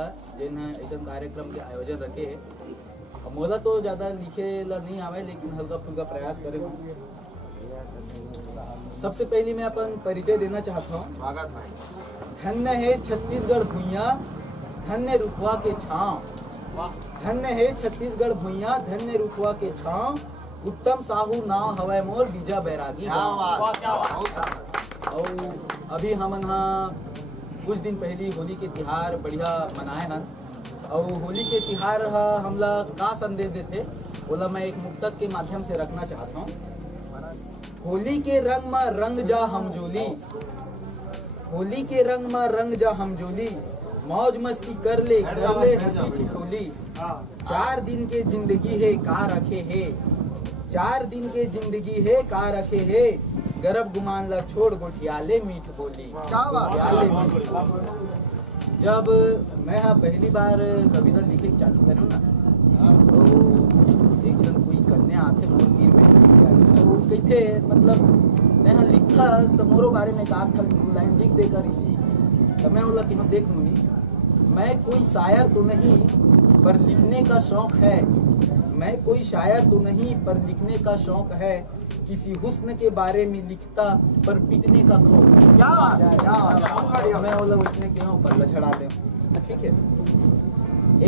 ला जिन ऐसा कार्यक्रम के आयोजन रखे है। मोला तो ज़्यादा लिखे ला नहीं आवे, लेकिन हल्का फुल्का प्रयास करे। सबसे पहले मैं अपन परिचय देना चाहता हूँ। धन्य है छत्तीसगढ़ भुइयाँ, धन्य रुपवा के छाँव। धन्य है छत्तीसगढ़ भुइयाँ, धन्य रुपवा के छाँव। उत्तम साहू नाव हवाई मोर बीजा बैरागी। और अभी हमन कुछ दिन पहले होली के तिहार बढ़िया मनाए हन। और होली के तिहार हमला का संदेश देते बोला मैं एक मुक्तक के माध्यम से रखना चाहता हूँ। होली के रंग में रंग जा हमजोली, होली के रंग में रंग जा हमजोली। मौज मस्ती कर ले हंसी ठिठोली। 4 दिन के जिंदगी है का रखे है, 4 दिन के जिंदगी है का रखे है। गरब गुमान ला छोड़ गोठियाले मीठ बोली। जब मैं पहली बार कविता लिखे चालू करूँ ना, तो एक जन कोई कन्या आते मोर तीर में, तो कहते मतलब मैं लिखा तो मोरो बारे में कहा था 2 लाइन लिख देकर इसी। तो मैं बोला कि हम देख लूँगी, मैं कोई शायर तो नहीं पर लिखने का शौक है। मैं कोई शायर तो नहीं पर लिखने का शौक है। किसी हुस्न के बारे में लिखता पर पिटने का खौफ। क्या मैं बोला उसने क्यों पल्ला चढ़ा दे। ठीक है,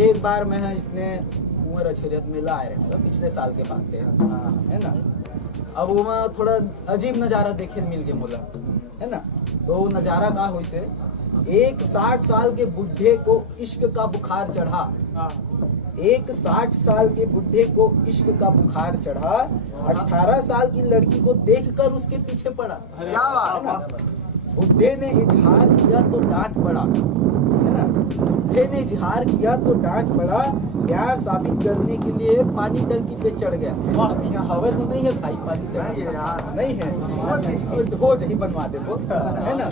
एक बार मैं इसने कुंवर अछरियत मेला आए रहे, मतलब पिछले साल के बात है ना। अब वो में थोड़ा अजीब नजारा देखे मिल गया मोला, है ना। तो नजारा का हुई से एक 60 साल के बुढ़े को इश्क का बुखार चढ़ा। एक 60 साल के बुढ़े को इश्क का बुखार चढ़ा। 18 साल की लड़की को देखकर उसके पीछे पड़ा। क्या बात है। बुढ़े ने इजहार किया तो डांट पड़ा, है ना। बुढ़े ने इजहार किया तो डांट पड़ा। प्यार साबित करने के लिए पानी टंकी पे चढ़ गया। हवा तो नहीं है भाई, पानी नहीं है, हो जाही बनवा दे वो, है ना।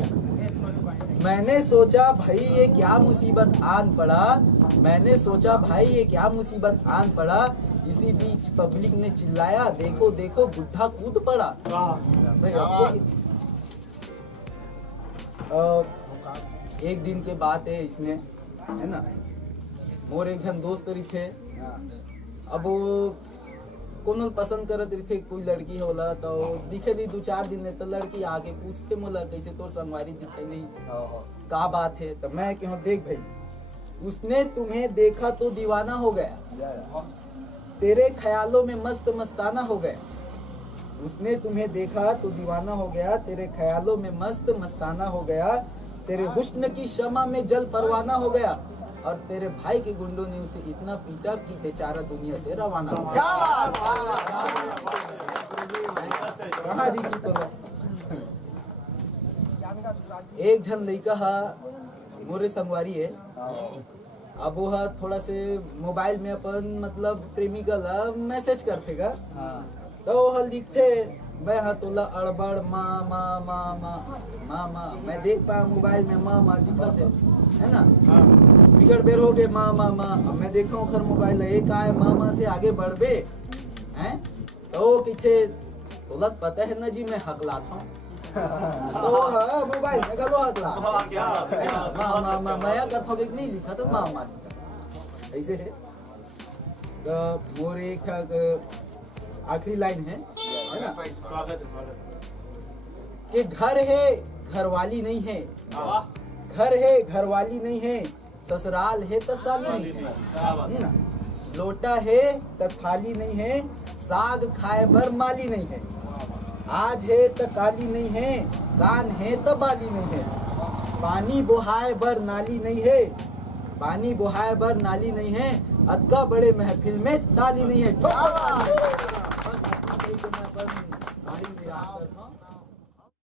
मैंने सोचा भाई ये क्या मुसीबत आन पड़ा। मैंने सोचा भाई ये क्या मुसीबत आन पड़ा। इसी बीच पब्लिक ने चिल्लाया देखो देखो बुढ़ा कूद पड़ा। एक दिन के बात है इसने, है ना। मोर एक जन दोस्त रही थे। अब वो कोनो पसंद करत रही थे कोई लड़की होला, तो दिखे दी 2-4 दिन ने तो लड़की आके पूछते मोला कैसे तोर संगवारी दिखे नहीं, का बात है। तो मैं क्यों देख भाई, उसने तुम्हें देखा तो दीवाना हो गया, तेरे ख्यालों में मस्त मस्ताना हो गया। उसने तुम्हें देखा तो दीवाना हो गया, तेरे ख्यालों में मस्त मस्ताना हो गया। तेरे हुस्न की शमा में जल परवाना हो गया। और तेरे भाई के गुंडों ने उसे इतना पीटा कि बेचारा दुनिया से रवाना हो गया। कहाँ दिखी तो एक जन लड़का मोरे संगवारी है। अब वो थोड़ा से मोबाइल में अपन मतलब प्रेमिका ला मैसेज करतेगा। तो वो लिखते मैं तोला अड़बड़ माँ माँ माँ माँ माँ माँ। मैं देख पा मोबाइल में माँ माँ दिखा थे, है ना। बिगड़ बेर हो गए माँ माँ माँ। अब मैं देख रहा हूँ खर मोबाइल एक आए माँ माँ से आगे बढ़ बे हैं। तो किथे तोला पता है ना जी मैं हकलाता हूँ। तो हाँ मोबाइल में गलो हकला माँ माँ माँ मैं करता हूँ, नहीं लिखा तो माँ माँ ऐसे है। तो मोर एक आखिरी लाइन है ना, कि घर है घरवाली नहीं है, घर है घरवाली नहीं है, ससुराल है तो साली नहीं है। लोटा है तो थाली नहीं है, साग खाए बर माली नहीं है। आज है तो काली नहीं है, कान है तो बाली नहीं है। पानी बोहाए बर नाली नहीं है, पानी बोहाए बर नाली नहीं है। अक्का बड़े महफिल में ताली नहीं है।